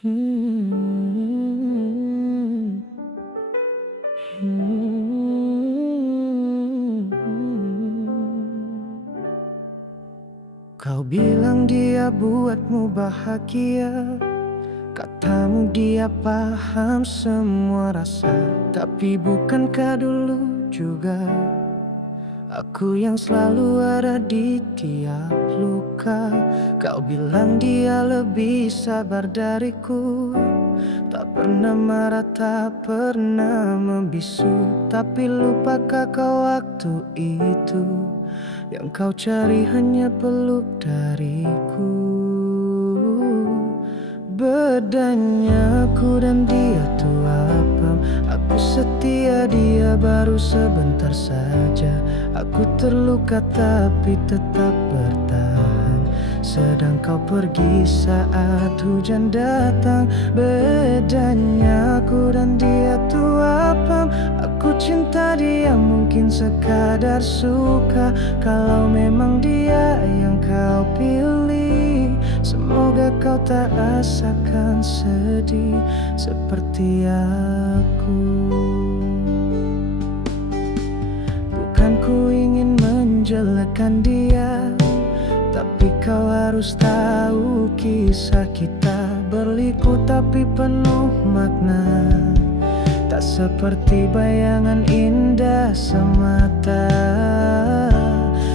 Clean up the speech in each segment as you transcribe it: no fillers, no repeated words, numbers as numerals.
Hmm, hmm. Kau bilang dia buatmu bahagia, katamu dia paham semua rasa. Tapi bukankah dulu juga aku yang selalu ada di tiap luka? Kau bilang dia lebih sabar dariku, tak pernah marah, tak pernah membisu. Tapi lupakah kau waktu itu yang kau cari hanya peluk dariku? Bedanya aku dan dia tuh apa? Aku setia, dia baru sebentar saja. Aku terluka tapi tetap bertahan, sedang kau pergi saat hujan datang. Bedanya aku dan dia tuh apa? Aku cinta dia mungkin sekadar suka. Kalau memang dia yang kau pilih, semoga kau tak rasakan sedih seperti aku. Bukan ku ingin menjelekkan dia, tapi kau harus tahu kisah kita berliku tapi penuh makna. Tak seperti bayangan indah semata.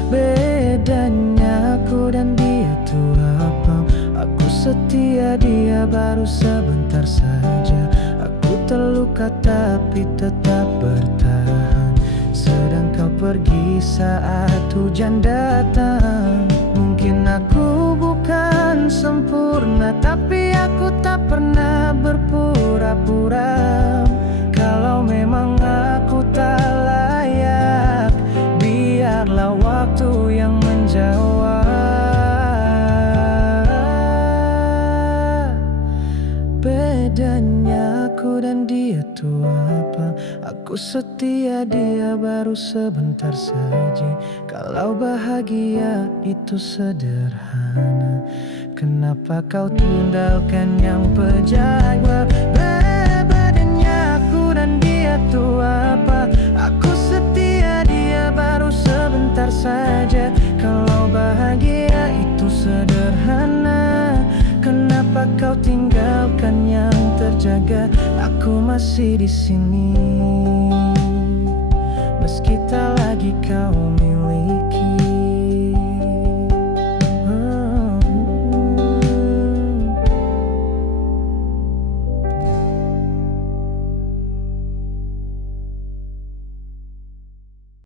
Bedanya aku dan dia tuh apa? Aku setia, dia baru sebentar saja. Aku terluka tapi tetap bertahan, sedang kau pergi saat hujan datang. Mungkin aku bukan sempurna, tapi aku tak pernah berpura-pura. Kalau memang aku tak layak, biarlah waktu yang menjawab. Bedanya aku dan dia tuh apa? Aku setia, dia baru sebentar saja. Kalau bahagia itu sederhana, kenapa kau tinggalkan yang pejabat? Bedanya aku dan dia tuh apa? Aku setia, dia baru sebentar saja. Kalau bahagia itu sederhana, kenapa kau tinggalkan yang terjaga? Aku masih di sini, meski tak lagi kau miliki.